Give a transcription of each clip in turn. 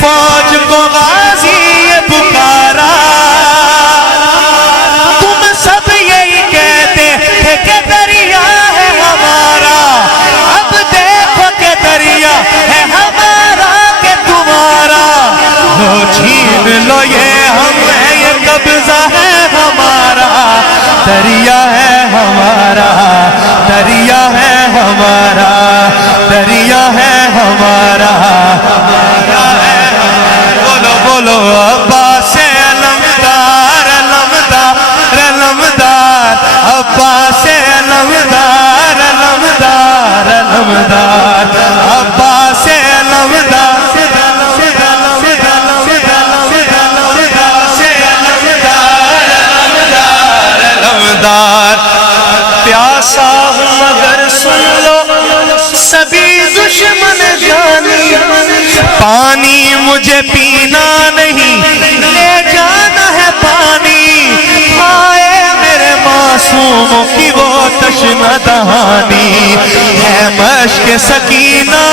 فوج کو غازی یہ پکارا، تم سب یہی کہتے تھے کہ دریا ہے ہمارا، اب دیکھو کہ دریا ہے ہمارا کہ تمہارا، لو چھین لو یہ ہم ہے یہ قبضہ ہے ہمارا، دریا ہے ہمارا، دریا ہے ہمارا، دریا ہے ہمارا، بولو بولو عباس علمدار علمدار علمدار، عباس علمدار علمدار علمدار، عباس علمدار پیاسا ہوں مگر سن لو سبھی دشمن جانی، پانی مجھے پینا نہیں لے جانا ہے پانی، آئے میرے معصوموں کی وہ تشنہ دہانی، ہے مشق سکینہ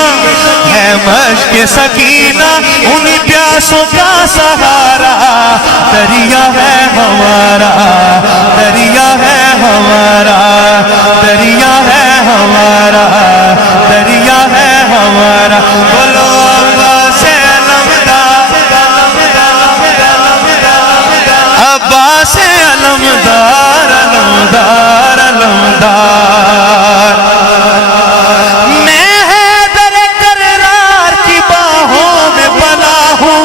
ہے مشق سکینہ ان پیاسوں کا سہارا، دریا ہے ہمارا، دریا ہے ہمارا، دریا ہے ہمارا، دریا ہے ہمارا، بولو عباس علمدار عباس علمدار علمدار علمدار، میں حیدر کررار کی باہوں میں بلا ہوں،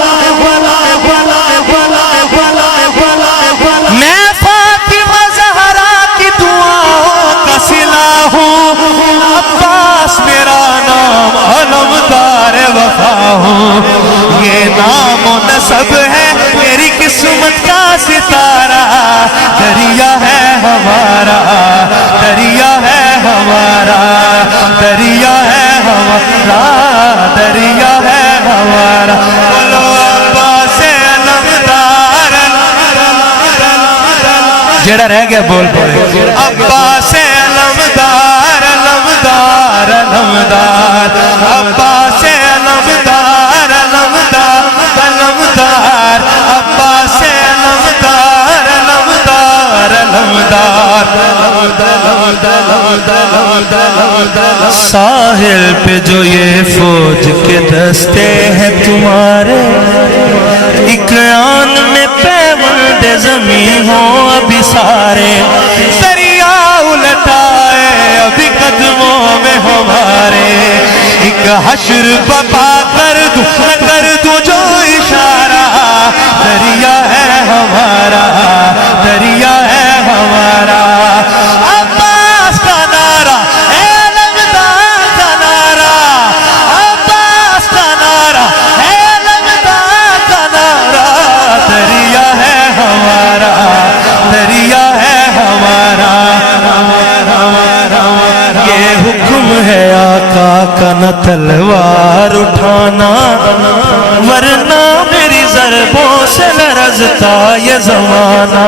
میں فاطمہ زہرا کی دعاؤں کا صلہ ہوں، عباس میرا نام علمدار وفا ہوں، یہ نام و نسب ہے میری قسمت کا ستارہ، دریا ہے ہمارا، دریا ہے ہمارا، دریا ہے ہمارا، دریا ہے ہمارا، بولو عباس علمدار جڑا رہ گیا بول پڑے، عباس علمدار علمدار علمدار، عباس علمدار علمدار علمدار، عباس علمدار علمدار علمدار، ساحل پہ جو یہ فوج کے دستے ہیں تمہارے، ایک آن میں پیوند زمین ہو ابھی سارے، دریا الٹائے ابھی قدموں میں ہمارے، ایک حشر بپا کر دوں جو اشارہ، دریا ہے ہمارا، دریا ہے ہمارا، عباس کا نعرہ اے علمدار کا نعرہ، عباس کا نعرہ اے علمدار کا نعرہ، دریا ہے ہمارا، دریا ہے ہمارا، یہ حکم ہے آقا کا نہ تلوار اٹھانا، ورنہ میری ضربوں سے لرزتا یہ زمانہ،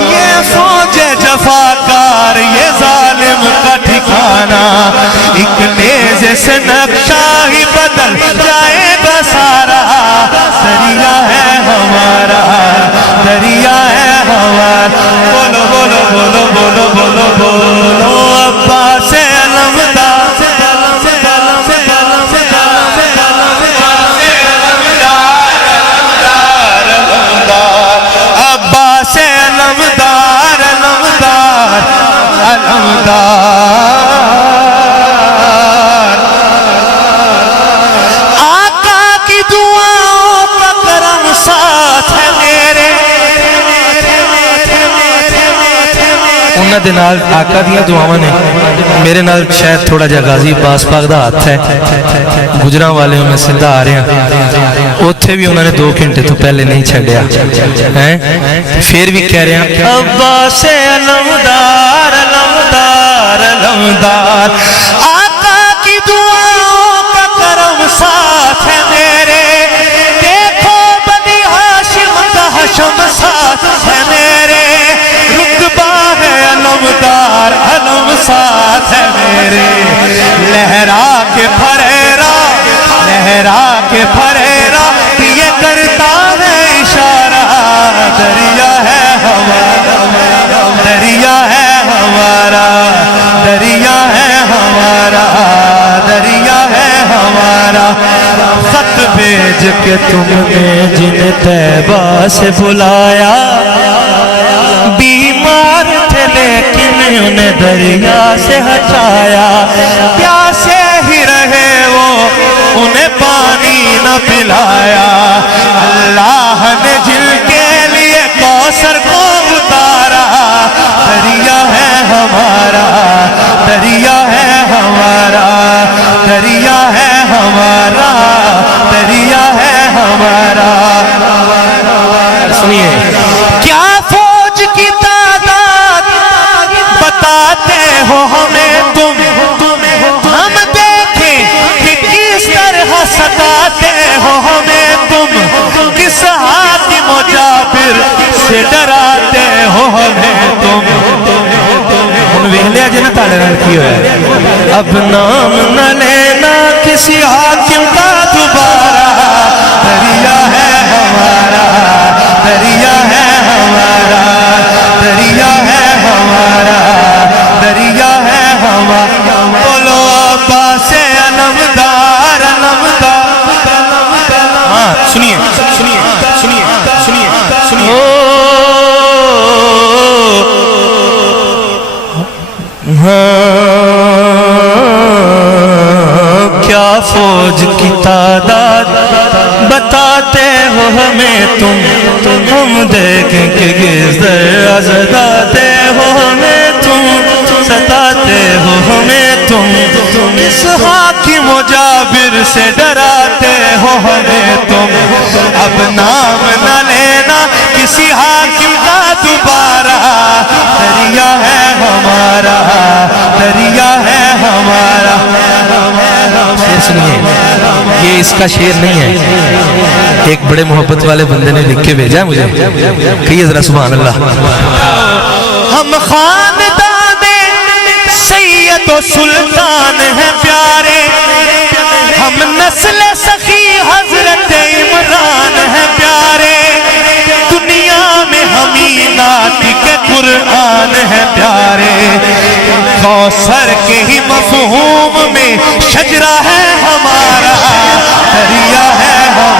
یہ فوج جفاکار یہ ظالم کا ٹھکانہ، ایک نیزے سے نقشہ ہی بدل جائے گا سارا، دریا ہے ہمارا، دریا ہے ہمارا، بولو بولو بولو بولو بولو بولو عباس علمدار عباس علمدار علمدار علمدار، آقا کی دعاؤں کا کرم ساتھ ہے میرے، انہاں دے نال آقا دیا دعاواں نے میرے نال شاید تھوڑا جا غازی عباس پاک دا ہاتھ ہے، گجراں والے میں سندھا آ رہے ہیں، اوتھے بھی انہوں نے 2 گھنٹے تو پہلے نہیں چھڑیا، پھر بھی کہہ رہے ہیں عباس علمدار علمدار علمدار، آقا کی دعاؤں کا کرم ساتھ ہے میرے، دیکھو بنی ہاشم کا حشم ساتھ ہے میرے، رتبہ ہے علمدار علم ساتھ ہے میرے، لہرا کے پھریرا لہرا کے پھریرا ہمارا دریا ہے ہمارا دریا ہے ہمارا خط بھیج کے تم نے جنہیں طیبہ سے بلایا بیمار تھے لیکن انہیں دریا سے ہٹایا پیاسے ہی رہے وہ انہیں پانی نہ پلایا اللہ نے جن کے لیے کوثر کو اتارا دریا ہے ہمارا دریا ہے ہمارا دریا ہے ہمارا دریا ہے ہمارا سنیے کیا فوج کی تعداد بتاتے ہو ہمیں تم ہم دیکھیں کہ کس طرح ستاتے ہو ہمیں تم کس حاتم و جابر سے ڈراتے ہو ہمیں تم ویلیا جنہ تالے رکھی ہوئے اب نام نہ لینا کسی حاکم کا دوبارہ دریا ہے ہمارا دریا ہے ہمارا دریا ہے ہمارا دریا ہے ہمارا بولو عباس علمدار علمدار ہاں سنیے سنیے سنیے سنیے سنیے کیا فوج کی تعداد بتاتے ہو ہمیں تم ہم دیکھیں کہ کس طرح ستاتے ہو ہمیں تم ستاتے ہو ہمیں تم کس حاکم و جابر سے ڈراتے ہو ہمیں تم اب نام نہ لینا کسی حاکم کا دوبارہ دریا ہے ہمارا دریا ہے ہمارا شعر سنیے یہ اس کا شعر نہیں ہے ایک بڑے محبت والے بندے نے لکھ کے بھیجا مجھے کہیے ذرا سبحان اللہ ہم خاندان سید و سلطان ہیں پیارے ہم نسل سخی حضرت عمران ہیں پیارے دنیا میں ہمیں ناطق قرآن ہے پیارے کوثر کے ہی مفہوم میں شجرہ ہے ہمارا دریا ہے ہمارا